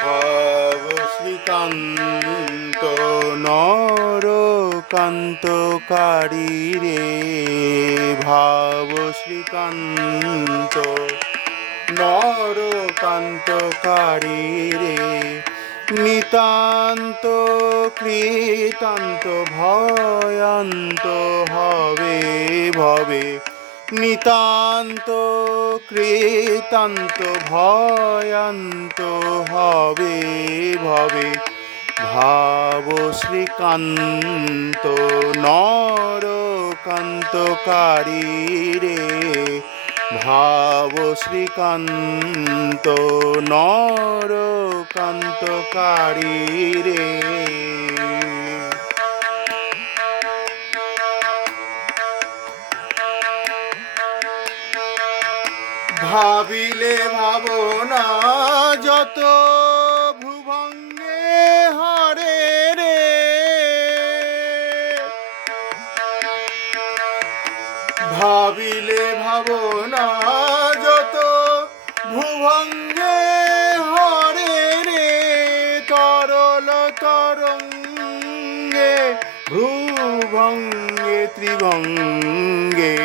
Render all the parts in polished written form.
ভব শ্রীকান্ত নরকান্তকারী রে, ভাব শ্রীকান্ত নরকান্তকারী রে, নিতান্ত কৃতান্ত ভয়ান্ত হবে ভবে, নিতান্ত কৃতান্ত ভয়ান্ত হবে ভবে, ভাব শ্রীকান্ত নরকান্তকারী রে, ভাব শ্রীকান্ত নরকান্তকারী রে। ভাবিলে ভাবনা যত ভ্রুভঙ্গে হরে রে, ভাবিলে ভাবনা যত ভ্রুভঙ্গে হরে রে, তরল তরঙ্গে ভ্রুভঙ্গে ত্রিভঙ্গে,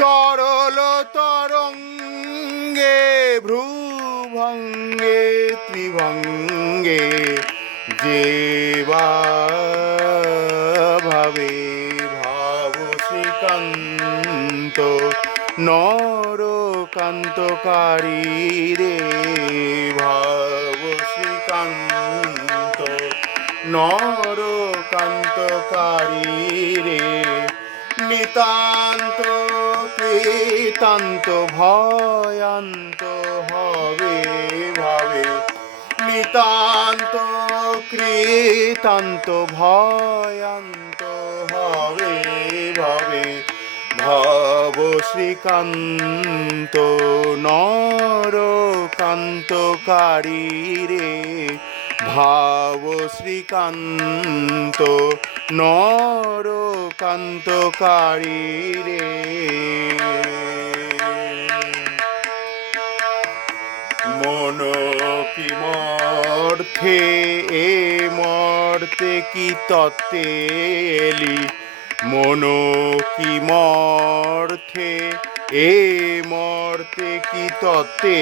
তরল তরঙ্গে ভ্রুভঙ্গে ত্রিভঙ্গে, যেবা ভাবে ভাব শ্রীকান্ত নরকান্তকারী রে, ভাব শ্রীকান্ত নরকান্তকারী রে, নিতান্ত কৃতান্ত ভয়ান্ত হবে ভাবে, নিতান্ত কৃতান্ত ভয়ান্ত হবে ভাবে, ভাব শ্রীকান্ত নরকান্তকারী রে, ভাব শ্রীকান্ত নরকান্তকারী রে। মন কি মর্থে এ মর্তে কি তত্ত্বে এলি, মন কি মর্থে এ মর্তে কি তত্ত্বে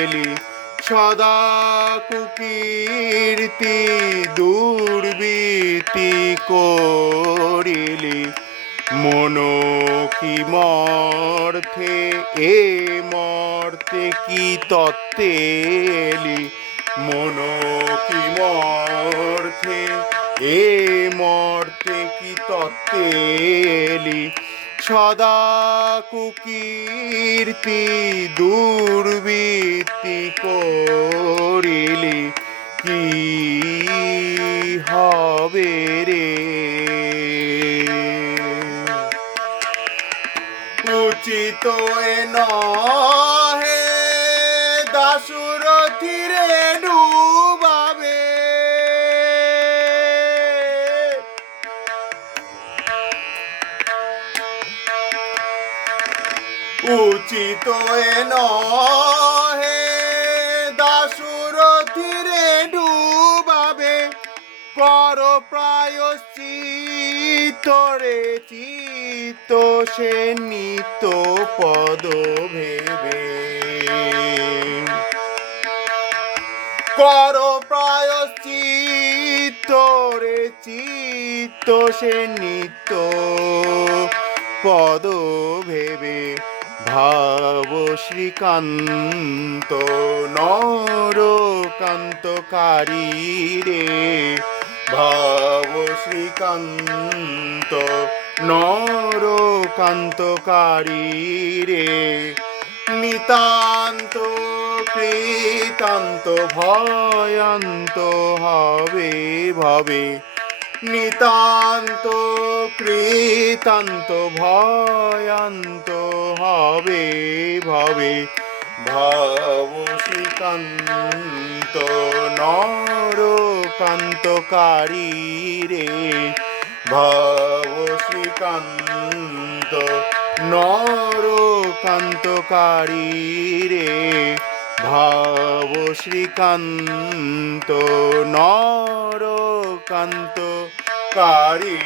এলি, সদা কুকীর্তি দুর্বৃত্তি করিলি, মন কি মর্থে এ মর্তে কি তত্ত্বে এলি, মন কি মর্থে এ মর্তে কি তত্ত্বে এলি, সদা কুকীর্তি দুর্বৃত্তি করিলি, কি হবে রে। উচিত এ নহে দাসুরথিরে ডুবাবে, উচিত এ নহে দাসুরথিরে ডুবাবে, কর প্রায়শ্চিত্ত রে চিত্ত সে নিত্য পদ ভেবে, কর প্রায়শ্চিত্ত রে চিত্ত সে নিত্য পদ ভেবে, ভাব শ্রীকান্ত নরকান্তকারী রে, ভাব শ্রীকান্ত নরকান্তকারী রে, নিতান্ত কৃতান্ত ভয়ান্ত হবে ভবে, নিতান্ত কৃতান্ত ভয়ান্ত হবে ভবে, ভাব শ্রীকান্ত নরকান্তকারী রে, ভাব শ্রীকান্ত নরকান্তকারী রে, ভাব শ্রীকান্ত নরকান্ত কারী